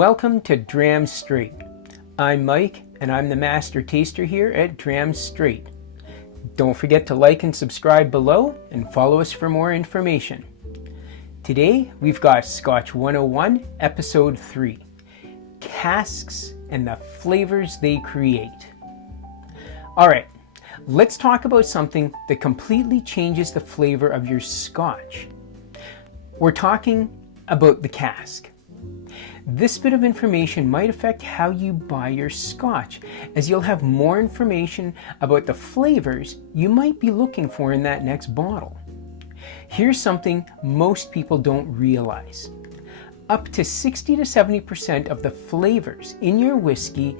Welcome to Dram Straight. I'm Mike and I'm the master taster here at Dram Straight. Don't forget to like and subscribe below and follow us for more information. Today we've got Scotch 101 episode 3, Casks and the flavors they create. Alright, let's talk about something that completely changes the flavor of your Scotch. We're talking about the cask. This bit of information might affect how you buy your Scotch, as you'll have more information about the flavors you might be looking for in that next bottle. Here's something most people don't realize. Up to 60 to 70% of the flavors in your whiskey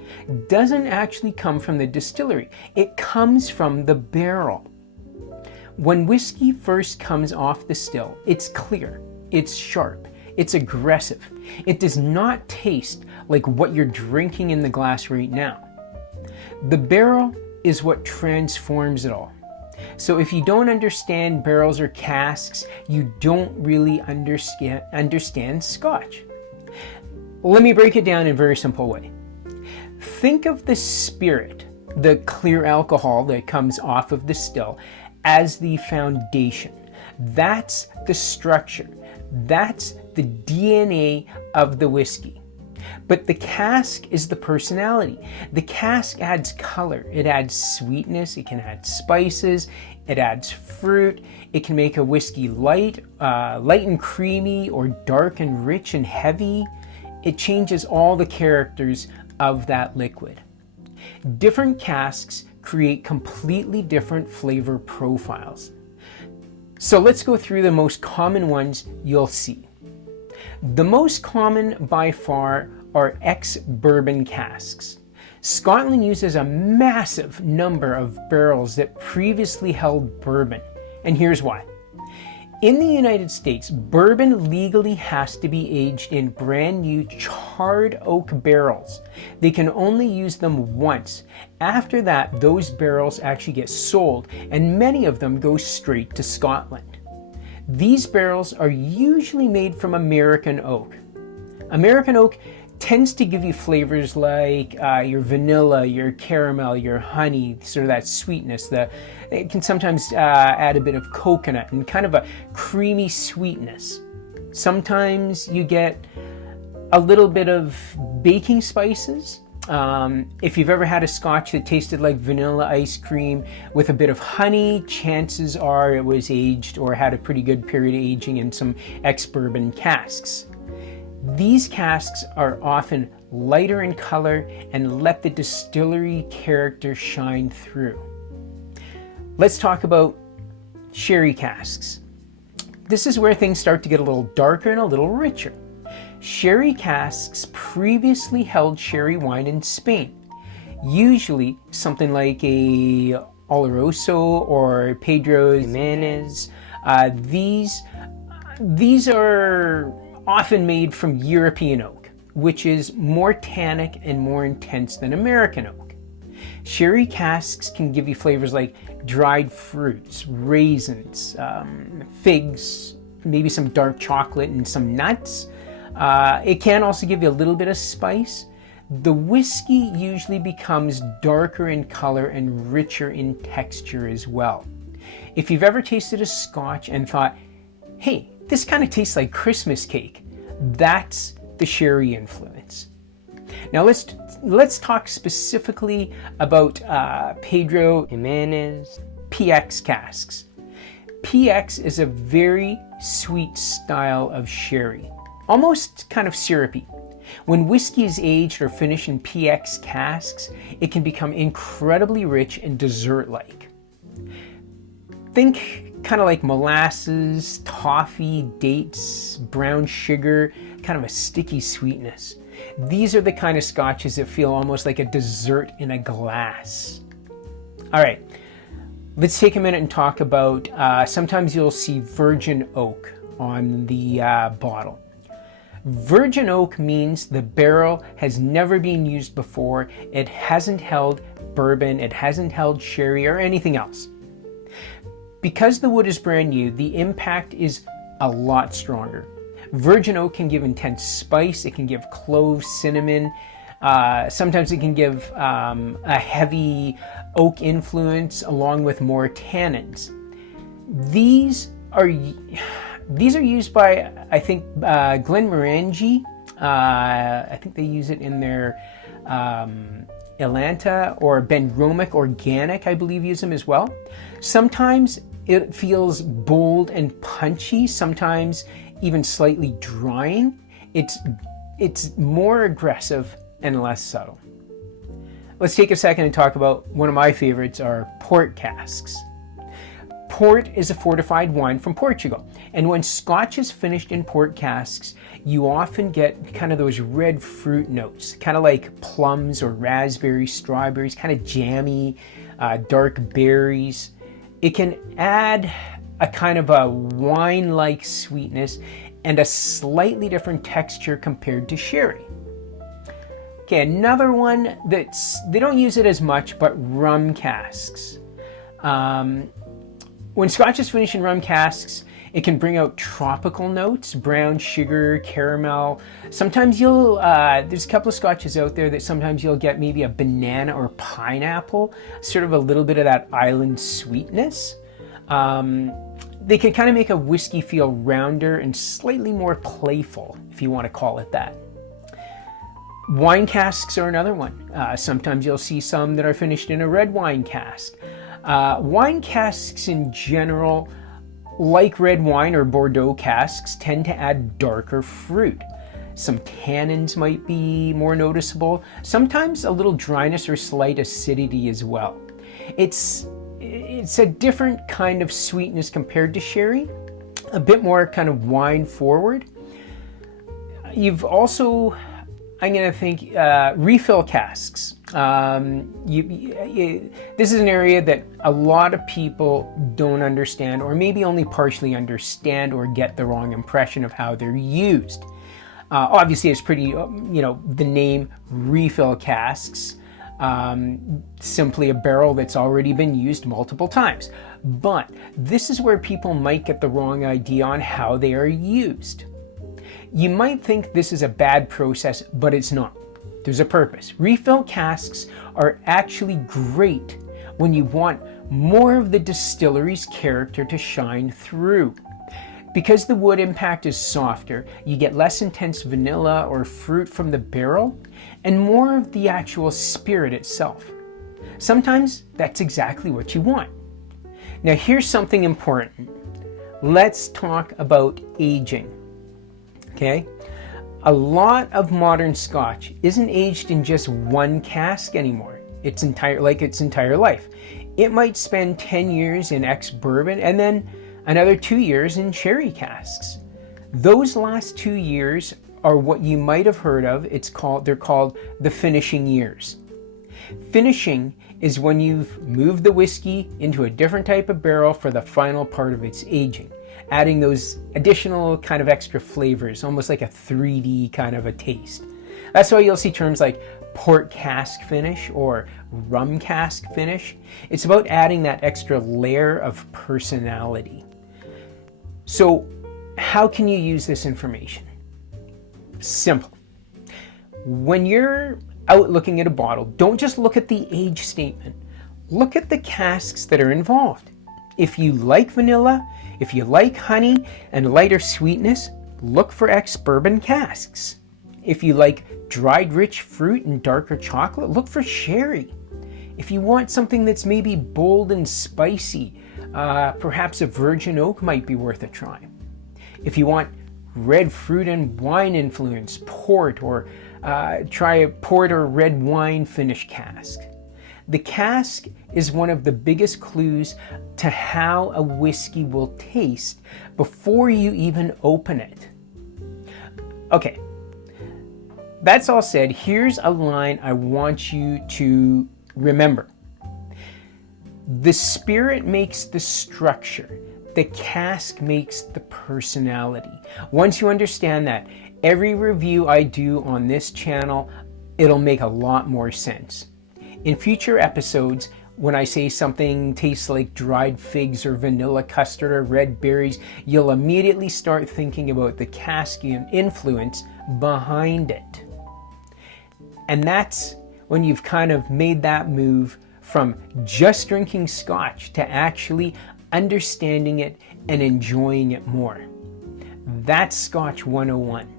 doesn't actually come from the distillery. It comes from the barrel. When whiskey first comes off the still, it's clear, it's sharp, it's aggressive. It does not taste like what you're drinking in the glass right now. The barrel is what transforms it all. So if you don't understand barrels or casks, you don't really understand Scotch. Let me break it down in a very simple way. Think of the spirit, the clear alcohol that comes off of the still, as the foundation. That's the structure. That's the DNA of the whiskey. But the cask is the personality. The cask adds color, it adds sweetness, it can add spices, it adds fruit, it can make a whiskey light and creamy, or dark and rich and heavy. It changes all the characters of that liquid. Different casks create completely different flavor profiles. So let's go through the most common ones you'll see. The most common by far are ex-bourbon casks. Scotland uses a massive number of barrels that previously held bourbon, and here's why. In the United States, bourbon legally has to be aged in brand new charred oak barrels. They can only use them once. After that, those barrels actually get sold, and many of them go straight to Scotland. These barrels are usually made from American oak. American oak tends to give you flavors like your vanilla, your caramel, your honey, sort of that sweetness. It can sometimes add a bit of coconut and kind of a creamy sweetness. Sometimes you get a little bit of baking spices. If you've ever had a Scotch that tasted like vanilla ice cream with a bit of honey, chances are it was aged or had a pretty good period of aging in some ex-bourbon casks. These casks are often lighter in color and let the distillery character shine through. Let's talk about sherry casks. This is where things start to get a little darker and a little richer. Sherry casks previously held sherry wine in Spain, usually something like a Oloroso or Pedro Jimenez. These are often made from European oak, which is more tannic and more intense than American oak. Sherry casks can give you flavors like dried fruits, raisins, figs, maybe some dark chocolate and some nuts. It can also give you a little bit of spice. The whiskey usually becomes darker in color and richer in texture as well. If you've ever tasted a Scotch and thought, hey, this kind of tastes like Christmas cake, that's the sherry influence. Now let's talk specifically about Pedro Jimenez PX casks. PX is a very sweet style of sherry, almost kind of syrupy. When whiskey is aged or finished in PX casks, it can become incredibly rich and dessert-like. Think kind of like molasses, toffee, dates, brown sugar, kind of a sticky sweetness. These are the kind of Scotches that feel almost like a dessert in a glass. All right, let's take a minute and talk about, sometimes you'll see virgin oak on the bottle. Virgin oak means the barrel has never been used before. It hasn't held bourbon, it hasn't held sherry or anything else. Because the wood is brand new, the impact is a lot stronger. Virgin oak can give intense spice. It can give cloves, cinnamon. Sometimes it can give a heavy oak influence along with more tannins. These are used by, I think, Glenmorangie. I think they use it in their Atlanta, or Benromic Organic, I believe, use them as well. Sometimes it feels bold and punchy, sometimes even slightly drying. It's more aggressive and less subtle. Let's take a second and talk about one of my favorites, are port casks. Port is a fortified wine from Portugal, and when Scotch is finished in port casks, you often get kind of those red fruit notes, kind of like plums or raspberries, strawberries, kind of jammy, dark berries. It can add a kind of a wine-like sweetness and a slightly different texture compared to sherry. Okay, another one they don't use it as much, but rum casks. When Scotch is finished in rum casks, it can bring out tropical notes, brown sugar, caramel. Sometimes there's a couple of Scotches out there that sometimes you'll get maybe a banana or pineapple, sort of a little bit of that island sweetness. They can kind of make a whiskey feel rounder and slightly more playful, if you want to call it that. Wine casks are another one. Sometimes you'll see some that are finished in a red wine cask. Wine casks in general, like red wine or Bordeaux casks, tend to add darker fruit. Some tannins might be more noticeable, sometimes a little dryness or slight acidity as well. It's a different kind of sweetness compared to sherry, a bit more kind of wine forward. You've also, I'm going to think, refill casks. This is an area that a lot of people don't understand, or maybe only partially understand, or get the wrong impression of how they're used. Obviously, it's pretty, the name refill casks, simply a barrel that's already been used multiple times. But this is where people might get the wrong idea on how they are used. You might think this is a bad process, but it's not. There's a purpose. Refill casks are actually great when you want more of the distillery's character to shine through. Because the wood impact is softer, you get less intense vanilla or fruit from the barrel and more of the actual spirit itself. Sometimes that's exactly what you want. Now here's something important. Let's talk about aging. Okay? A lot of modern Scotch isn't aged in just one cask anymore. Its entire life. It might spend 10 years in ex-bourbon and then another 2 years in sherry casks. Those last 2 years are what you might have heard of. They're called the finishing years. Finishing is when you've moved the whiskey into a different type of barrel for the final part of its aging, adding those additional kind of extra flavors, almost like a 3D kind of a taste. That's why you'll see terms like port cask finish or rum cask finish. It's about adding that extra layer of personality. So how can you use this information? Simple. When you're out looking at a bottle, don't just look at the age statement. Look at the casks that are involved. If you like vanilla, if you like honey and lighter sweetness, look for ex-bourbon casks. If you like dried rich fruit and darker chocolate, look for sherry. If you want something that's maybe bold and spicy, perhaps a virgin oak might be worth a try. If you want red fruit and wine influence, port, or try a port or red wine finish cask. The cask is one of the biggest clues to how a whiskey will taste before you even open it. Okay, that's all said. Here's a line I want you to remember. The spirit makes the structure. The cask makes the personality. Once you understand that, every review I do on this channel, it'll make a lot more sense. In future episodes, When I say something tastes like dried figs or vanilla custard or red berries, you'll immediately start thinking about the Caskian influence behind it. And that's when you've kind of made that move from just drinking Scotch to actually understanding it and enjoying it more. That's Scotch 101.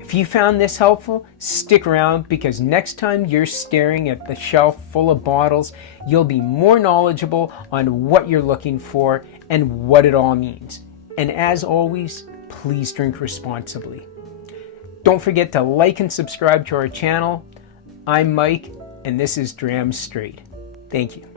If you found this helpful, stick around, because next time you're staring at the shelf full of bottles, you'll be more knowledgeable on what you're looking for and what it all means. And as always, please drink responsibly. Don't forget to like and subscribe to our channel. I'm Mike, and this is Dram Straight. Thank you.